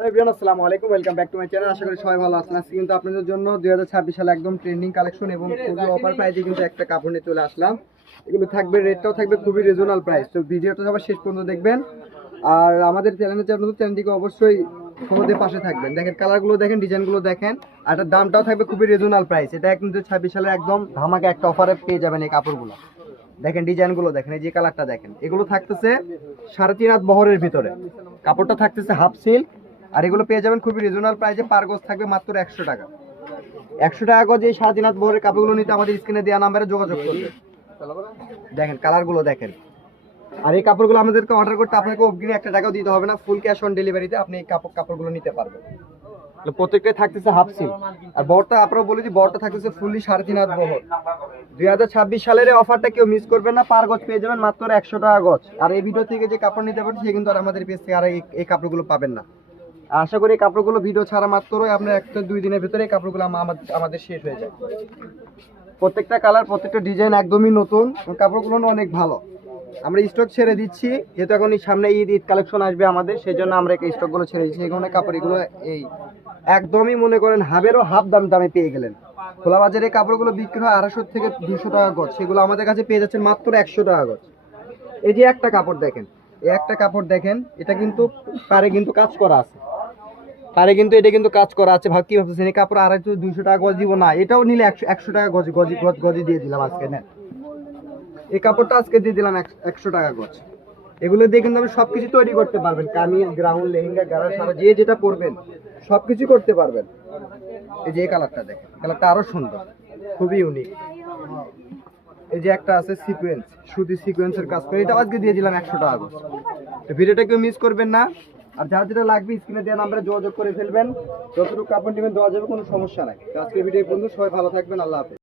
আসসালামু আলাইকুম, welcome back to my channel. আশা করি সবাই ভালো আছেন। আজকে কিন্তু আপনাদের জন্য 2026 সালে একদম ট্রেন্ডিং কালেকশন এবং খুবই অফার প্রাইসে কিন্তু একটা কাপড় নিয়ে চলে আসলাম। এগুলো থাকবে, রেটটাও থাকবে খুবই রিজনেবল প্রাইস। তো ভিডিওটা সবার শেষ পর্যন্ত দেখবেন, আর আমাদের চ্যানেলটিকে অবশ্যই আমাদের পাশে থাকবেন। দেখেন কালারগুলো দেখেন, ডিজাইনগুলো দেখেন, আর এটার দামটাও থাকবে খুবই রিজনেবল প্রাইস। এটা কিন্তু 26 সালে একদম ধামাকা একটা অফারে পেয়ে যাবেন এই কাপড়গুলো। দেখেন ডিজাইনগুলো দেখেন, এই যে কালারটা দেখেন, এগুলো থাকতেছে 3.5 হাত বহরের ভিতরে। কাপড়টা থাকতেছে হাফ সিল্ক, আর এগুলো পেয়ে যাবেন খুবই রিজনেবল প্রাইসে। পার গজ থাকবে মাত্র 100 টাকা। 100 টাকা গজ এই 3.5 হাত বহরের কাপড়গুলো নিতে আমাদের স্ক্রিনে দেওয়া নাম্বারে যোগাযোগ করবেন। দেখেন কালারগুলো দেখেন, আর এই কাপড়গুলো আমাদেরকে অর্ডার করতে আপনাকে অগ্রিম 1 টাকাও দিতে হবে না। ফুল ক্যাশ অন ডেলিভারিতে আপনি এই কাপড়গুলো নিতে পারবেন। প্রত্যেকটাই থাকতেছে হাফ সিল্ক, আর বড়টা আপনারা বলে দিই, বড়টা থাকতেছে ফুললি 3.5 হাত বহর। 2026 সালের অফারটা কেউ মিস করবেন না। পার গজ পেয়ে যাবেন মাত্র 100 টাকা গজ। আর এই ভিডিও থেকে যে কাপড় নিতে পারেন সে কিন্তু আর আমাদের পেজ থেকে আর এই কাপড়গুলো পাবেন না। আশা করি এই কাপড়গুলো ভিডিও ছাড়া মাত্রই আপনার 1-2 দিনের ভিতরে এই কাপড়গুলো আমাদের শেষ হয়ে যায়। প্রত্যেকটা কালার, প্রত্যেকটা ডিজাইন একদমই নতুন, কাপড়গুলো অনেক ভালো। আমরা স্টক ছেড়ে দিচ্ছি, যেহেতু এখন সামনে ঈদ কালেকশন আসবে আমাদের, সেই জন্য আমরা এই স্টকগুলো ছেড়ে দিচ্ছি। এগুলো কাপড়গুলো এই একদমই মনে করেন হাফেরও হাফ দামে পেয়ে গেলেন। খোলা বাজারে কাপড়গুলো বিক্রি হয় 250 থেকে 200 টাকা গজ, সেগুলো আমাদের কাছে পেয়ে যাচ্ছেন মাত্র 100 টাকা গজ। এই যে একটা কাপড় দেখেন, এই একটা কাপড় দেখেন, এটা কিন্তু পারে কিন্তু কাজ করা আছে, পারে কিন্তু এটা কিন্তু কাজ করা আছে। ভাব কি ভাবতেছেন এই কাপড় 250 টাকা গজ দিব না? এটাও নিলে 100 টাকা গজি দিয়ে দিলাম আজকে। নেন এই কাপড়টা আজকে দিয়ে দিলাম 100 টাকা গজ। এগুলো দিয়ে কিন্তু আপনি সবকিছু তৈরি করতে পারবেন, কামিজ, গ্রাউন্ড, লেহেঙ্গা, গাড়া, সারা যে যেটা পরবেন সবকিছু করতে পারবেন। এই যে এই কালারটা দেখেন, কালারটা আরো সুন্দর, খুবই ইউনিক। এই যে একটা আছে সিকোয়েন্স, সুতি সিকোয়েন্সের কাজ করে, এটা আজকে দিয়ে দিলাম 100 টাকা গজ। ভিডিওটা কেউ মিস করবেন না, আর যার যেটা লাগবে স্ক্রিনে দেওয়া নাম্বারে যোগাযোগ করে ফেলবেন। যতটুকু কাপড় নেবেন দেওয়া যাবে, কোনো সমস্যা নাই। আজকে ভিডিও বন্ধু, সবাই ভালো থাকবেন, আল্লাহ হাফেজ।